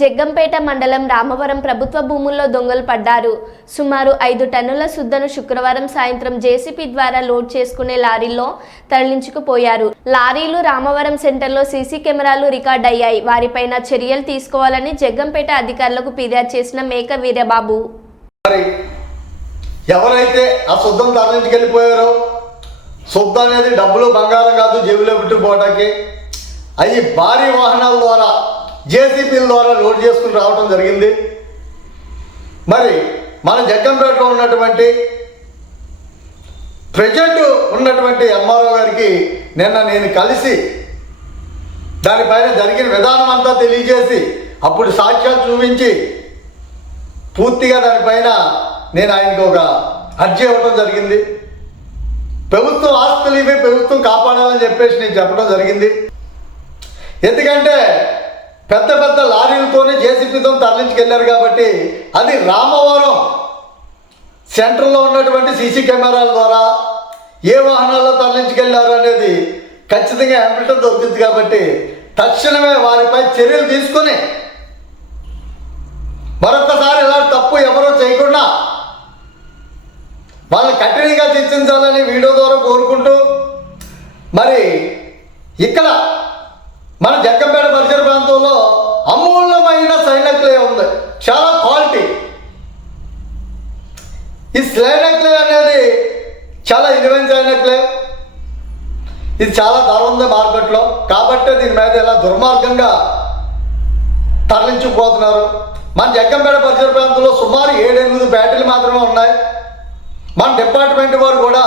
జగ్గంపేట మండలం రామవరం ప్రభుత్వ భూముల్లో దొంగలు పడ్డారు. సుమారు 5 టన్నుల సుద్దను శుక్రవారం సాయంత్రం జేసీపీ ద్వారా లోడ్ చేసుకునే లారీల్లో తరలించుకుపోయారు. లారీలు రామవరం సెంటర్లో సీసీ కెమెరాలు రికార్డ్ అయ్యాయి. వారిపైన చర్యలు తీసుకోవాలని జగ్గంపేట అధికారులకు ఫిర్యాదు చేసిన మేక వీరబాబు. ఎవరైతే ఆ శుద్ధం తరలించుకెళ్ళిపోయారో, శుద్ధ అనేది డబ్బులు బంగారం కాదు, జేబులో పెట్టుకుపోవటానికి అవి భారీ వాహనాల ద్వారా జేసీపీల ద్వారా లోడ్ చేసుకుని రావడం జరిగింది. మరి మన జగ్గంపేటలో ఉన్నటువంటి ప్రజెంట్ ఉన్నటువంటి ఎంఆర్ఓ గారికి నిన్న నేను కలిసి దానిపైన జరిగిన విధానం అంతా తెలియజేసి అప్పుడు సాక్ష్యాలు చూపించి పూర్తిగా దానిపైన నేను ఆయనకు ఒక అర్జీ ఇవ్వడం జరిగింది. ప్రభుత్వం ఆస్తులు ఇవి ప్రభుత్వం కాపాడాలని చెప్పేసి నేను చెప్పడం జరిగింది. ఎందుకంటే పెద్ద పెద్ద లారీలతోనే జేసీపీతో తరలించుకెళ్ళారు కాబట్టి అది రామవరం సెంటర్లో ఉన్నటువంటి సీసీ కెమెరాల ద్వారా ఏ వాహనాల్లో తరలించుకెళ్ళారు అనేది ఖచ్చితంగా ఎవిడెన్స్ దొరుకుతుంది. కాబట్టి తక్షణమే వారిపై చర్యలు తీసుకొని మరొకసారి ఇలాంటి తప్పు ఎవరూ చేయకుండా వాళ్ళని కఠినంగా శిక్షించాలని వీడియో ద్వారా కోరుకుంటూ, మరి ఇక్కడ మన జగ్గంపేట పరిసర ప్రాంతంలో అమూల్యమైన సైనక్లే ఉంది, చాలా క్వాలిటీ. ఈ సైనక్లే అనేది చాలా ఇరవైన సైనక్లే, ఇది చాలా ధర ఉంది మార్కెట్లో. కాబట్టి దీని మీద ఇలా దుర్మార్గంగా తరలించుకుపోతున్నారు. మన జగ్గంపేట పరిసర ప్రాంతంలో సుమారు 7-8 బ్యాటరీలు మాత్రమే ఉన్నాయి. మన డిపార్ట్మెంట్ వారు కూడా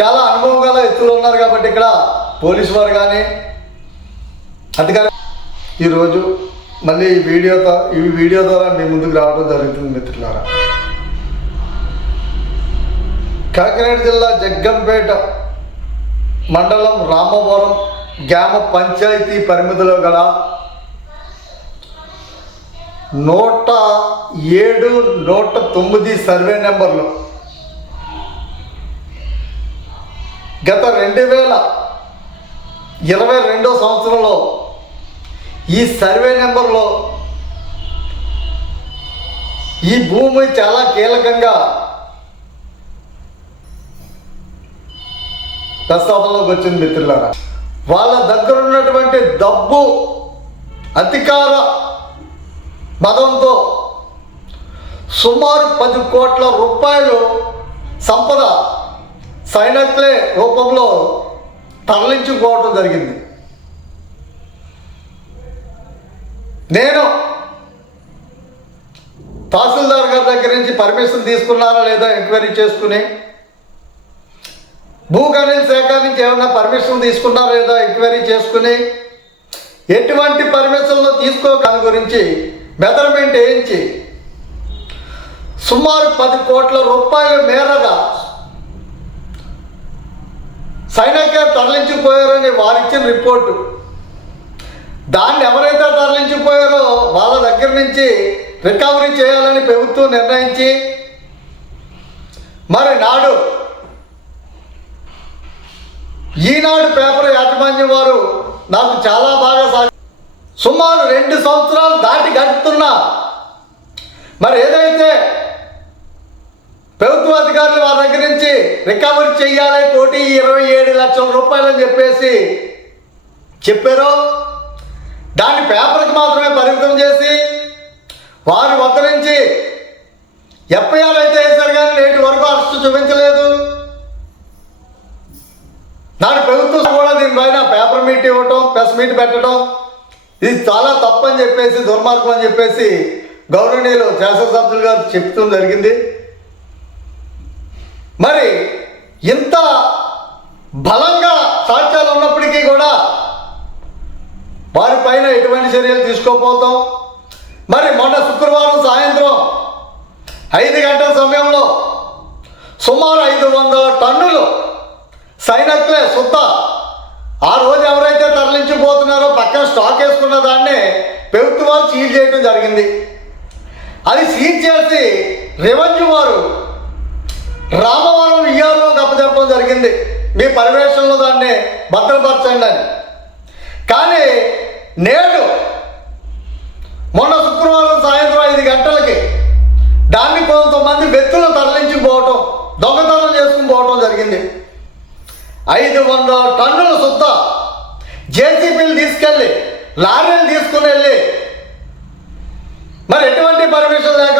చాలా అనుభవం గల వ్యక్తులు ఉన్నారు. కాబట్టి ఇక్కడ పోలీసు వారు కానీ అధికారి ఈరోజు మళ్ళీ ఈ వీడియో ద్వారా మీ ముందుకు రావడం జరుగుతుంది. మిత్రులారా, కాకినాడ జిల్లా జగ్గంపేట మండలం రామవరం గ్రామ పంచాయతీ పరిమితిలో గల 107, 109 సర్వే నెంబర్లు గత 2022 సంవత్సరంలో ఈ సర్వే నెంబర్లో ఈ భూమి చాలా కీలకంగా ప్రస్తావనలోకి వచ్చింది. మిత్రులారా, వాళ్ళ దగ్గర ఉన్నటువంటి డబ్బు అధికార మదంతో సుమారు 10 కోట్ల రూపాయలు సంపద సైనక్లే రూపంలో తరలించుకోవడం జరిగింది. నేను తహసీల్దార్ గారి దగ్గర నుంచి పర్మిషన్ తీసుకున్నారా లేదా ఎంక్వైరీ చేసుకుని, భూ గణన శాఖ నుంచి ఏమైనా పర్మిషన్ తీసుకున్నారా లేదా ఎంక్వైరీ చేసుకుని, ఎటువంటి పర్మిషన్లు తీసుకోక గురించి మెజర్మెంట్ వేయించి సుమారు 10 కోట్ల రూపాయల మేరగా సైనికులు తరలించిపోయారని వారిచ్చిన రిపోర్టు, దాన్ని ఎవరైతే తరలించిపోయారో వాళ్ళ దగ్గర నుంచి రికవరీ చేయాలని ప్రభుత్వం నిర్ణయించి, మరి నాడు ఈనాడు పేపర్ యాజమాన్యం వారు నాకు చాలా బాగా సుమారు 2 సంవత్సరాలు దాటి గడుపుతున్నా మరి ఏదైతే ప్రభుత్వ అధికారులు వారి దగ్గర నుంచి రికవరీ చేయాలి 1,27 లక్షల రూపాయలు అని చెప్పేసి చెప్పారో, దాన్ని పేపర్కి మాత్రమే పరిమితం చేసి వారి వద్ద నుంచి ఎఫ్ఐఆర్ అయితే వేశారు కానీ నేటి వరకు అరెస్టు చూపించలేదు. నాడు ప్రభుత్వం కూడా దీనిపైన పేపర్ మీట్ ఇవ్వటం, ప్రెస్ మీట్ పెట్టడం ఇది చాలా తప్పు అని చెప్పేసి, దుర్మార్గం అని చెప్పేసి గౌరవనీయులు శాసనసభ్యులు గారు చెప్తూ జరిగింది. మరి ఇంత బలంగా సాక్ష్యాలు ఉన్నప్పటికీ కూడా వారిపైన ఎటువంటి చర్యలు తీసుకోకపోతాం. మరి మొన్న శుక్రవారం సాయంత్రం 5 గంటల సమయంలో సుమారు 500 టన్నులు సైనక్లే సుత్త ఆ రోజు ఎవరైతే తరలించిపోతున్నారో పక్కన స్టాక్ వేసుకున్న దాన్నే ప్రభుత్వాలు సీజ్ చేయడం జరిగింది. అది సీజ్ చేసి రెవెన్యూ వారు రామవరం విఆర్ఓ అప్పచెప్పడం జరిగింది, మీ పర్యవేక్షణలో దాన్ని భద్రపరచండి అని. కానీ నేడు మొన్న శుక్రవారం వ్యక్తులను తరలించుకుపోవటం, దొంగతనం చేసుకుని పోవటం జరిగింది. 500 టన్నుల శుద్ధ జేసీబీలు తీసుకెళ్ళి లారీలు తీసుకుని వెళ్ళి మరి ఎటువంటి పర్మిషన్ లేక